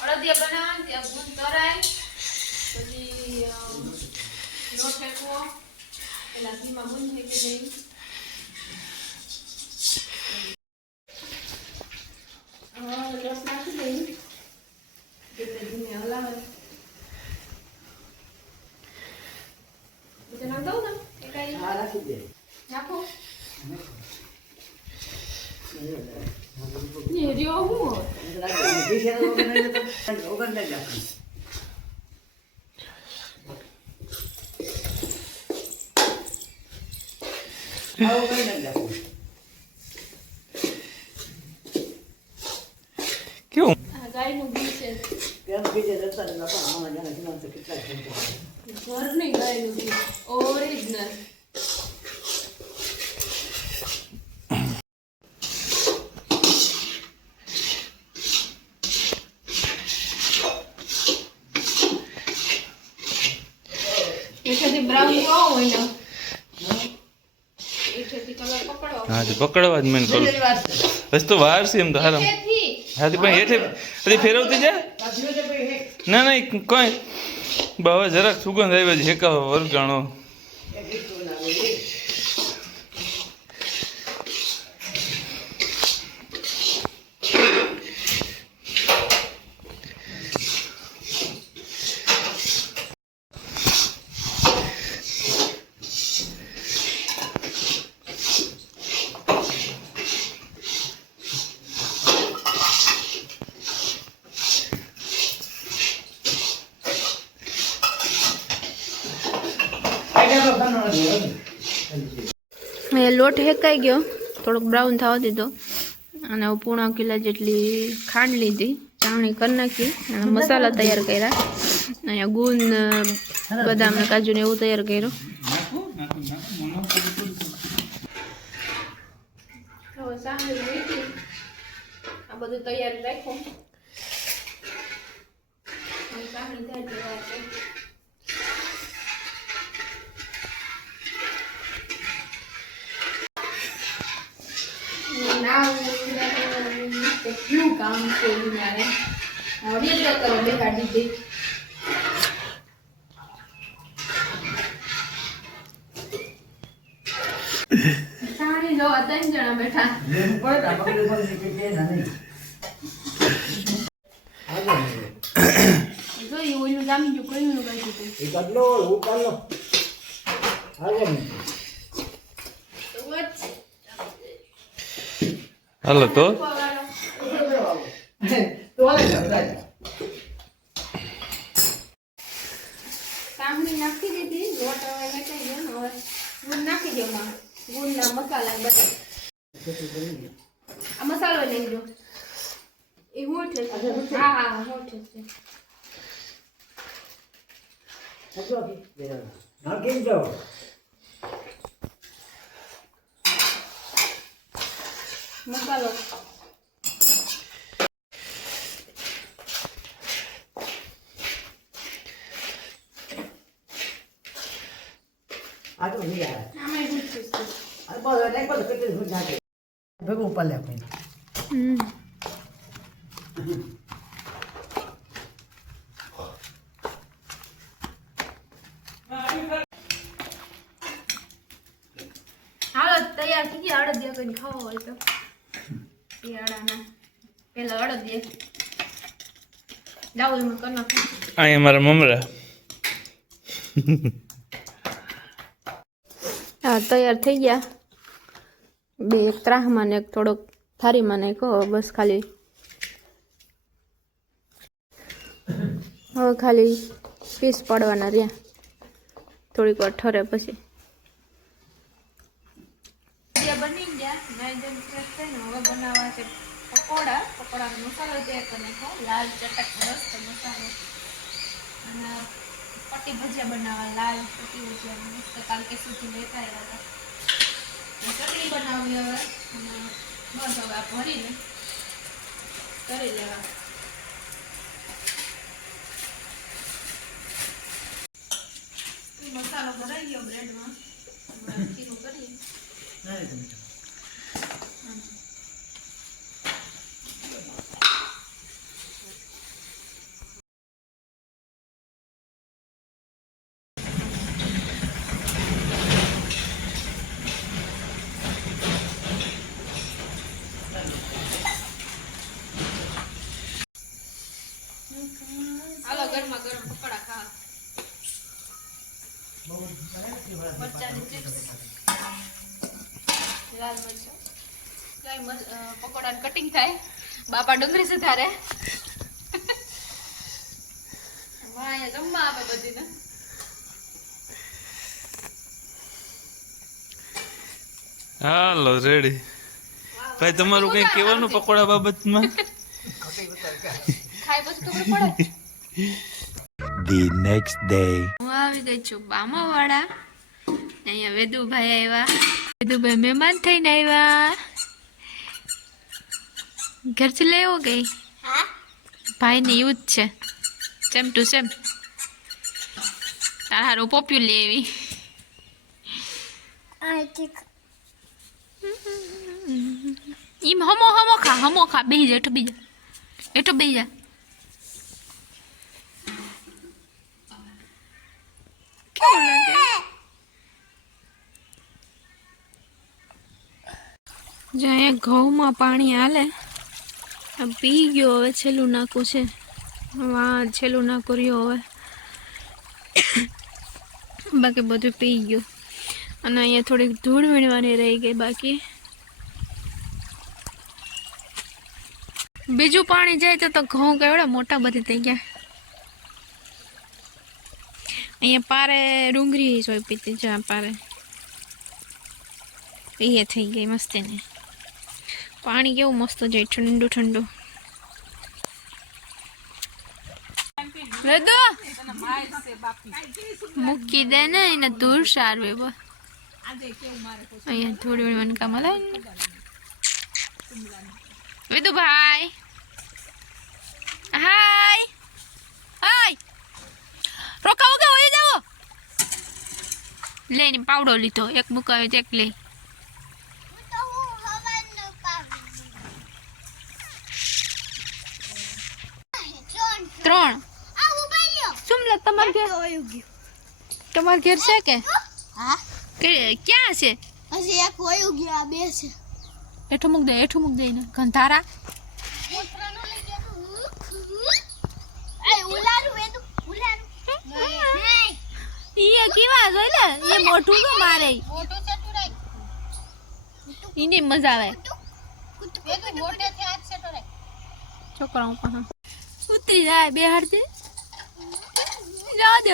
અડદિયા બનાવવાનું ત્યાં ગુંદ તરાય પછી લોટ ફેંકવો પેલા ઘીમાં ગુંદ ફેંકી દઈ લોટ નાખી દઈ એટલે ધીમે હલાવે બીજા નાખ દઉં ને એકાઈ રાખી દે નાખો ये रियो हूँ क्यों गाय નું ઘી છે કેમ બીજે જતા ને પણ આમાં જાણે કિલો તો કેટલા છે ઘર નહીં ગાય નું ઘી ઓરિજિનલ બ્રાઉન નો હોય ને એઠેથી કલર પકડો हाँ जी पकड़वा मैं करूँ बस तो बाहर से हम तो हरम हाँ जी भाई हेठे अरे फेरवती जा ना ना कोई बाबा जरा सुगंध आई बज हेका वरगाणो લોટ હેકાઈ ગયો થોડોક બ્રાઉન થવા દીધો અને પૂણા કિલા જેટલી ખાંડ લીધી ચાવણી કરી નાખી અને મસાલા તૈયાર કર્યા અહીંયા ગુંદ બદામ ને કાજુ ને એવું તૈયાર કર્યું આ બધું તૈયાર રાખ્યું क्यों काम के मारे और ये तो करो बेहाड़ी दे सारे जो आता ही जना बैठा पर पकड़े पर के नहीं जो ये वो जामी जो कोई नो बाई तो एक अदलो वो कर लो आ जा हेलो तो સામની નાખી દીધી લોટ હવે નાખી દો ને હવે ગુંદ નાખી દો માં ગુંદના મસાલા બટાઈ આ મસાલો લઈ લો એ હોઠ છે હા હા હોઠ છે अच्छा ना केम जाओ मसालो आ तो नहीं यार हमें कुछ अरे बहुत नहीं बहुत कितने हो जाते भगो ऊपर ले अपने हालो तैयार થઈ ગયા અડદિયા કરીને ખાવો હોય તો શિયાળાના પેલા અડદિયા જાવ એમાં કરી નાખો आई हमारा ममरा હા તૈયાર થઈ ગયા બે એક ત્રાહમાં ને એક થોડોક થારીમાં નાખ્યો બસ ખાલી હવે ખાલી પીસ પાડવાના રહ્યા થોડીક વાર ઠરે પછી બની ગયા નાઈજન ફ્રેશ થઈને હવે બનાવવા છે પકોડા પકોડાનો મસાલો તૈયાર કરી નાખો લાલ ચટક મસ્ત મસાલો અને પટ્ટી ભજીયા બનાવવા લાલ પટ્ટી ભજીયા મસ્ત કાલ કે સુધી લેતા આવ્યા હતા ચટણી બનાવી હવે અને બસ હવે આ ભરીને કરી લેવા મસાલો ભરાઈ ગયો બ્રેડમાં ખીરું કરીએ હાલો ગરમા ગરમ પકોડા ખાવા. મરચાંની ચિપ્સ, લાલ મરચાં, પકોડાનું કટિંગ થાય. બાપા ડુંગળી સુધારે. વાહ, અહીંયા જમવા આપે બધીને. હાલો રેડી. ભાઈ તમારું કઈ કહેવાનું પકોડા બાબતમાં? ખાય પછી ખબર પડે. The next day. હું આવી ગઈ છું બામાવાડા. અહીંયા વેદુભાઈ આવ્યા. વેદુભાઈ મહેમાન થઈને આવ્યા. ઘરથી લેવો ગઈ. ભાઈ ને યુદ્ધ છે, સેમ ટુ સેમ. તારા હારું પોપ્યુ લેવી. ઈમ હમો ખા બેહી જા. એઠો બેહી જા. કેવું લાગે? જો અહીંયા ઘઉંમાં પાણી હાલે. પી ગયો, હવે છેલ્લું નાખું છે. વાહ, છેલ્લું નાખું રહ્યો હવે. બાકી બધું પી ગયું. અને અહીંયા થોડીક ધૂળ વીણવાની રહી ગઈ બાકી. બીજું પાણી જાય તો ઘઉં કેવડા મોટા બધી થઈ ગયા. અહીંયા પારે ડુંગળી સોય પીતી જ્યાં પારે એ થઈ ગઈ મસ્તી ને. પાણી કેવું મસ્ત જાય, ઠંડુ ઠંડુ. મૂકી દે ને એને દૂર સારવે. અહીંયા થોડી વાર કામ હાલે. વેદુભાઈ હાય હાય, રોકાવો કે હોય જાવો. લઈને પાવડો લીધો, એક મુકાયો એક લઈ. ત્રણ સુમલા તમાર ઘેર છે કે? ક્યાં છે? હજી એક વયું ગયો, આ બે છે. એઠું મૂક દે એને ગંધારા. એ ઉલારું વેદુ ઉલારું. ઈ કેવા જોઈ લે, એ મોઢું તો મારે. મોટો ચટુ રાખ. ઈને મજા આવે. વેદુ મોટે થી હાથ ચટુ રાખ. છોકરાઓ પણ ઉતરી જાય બે હાડથી. જા દે.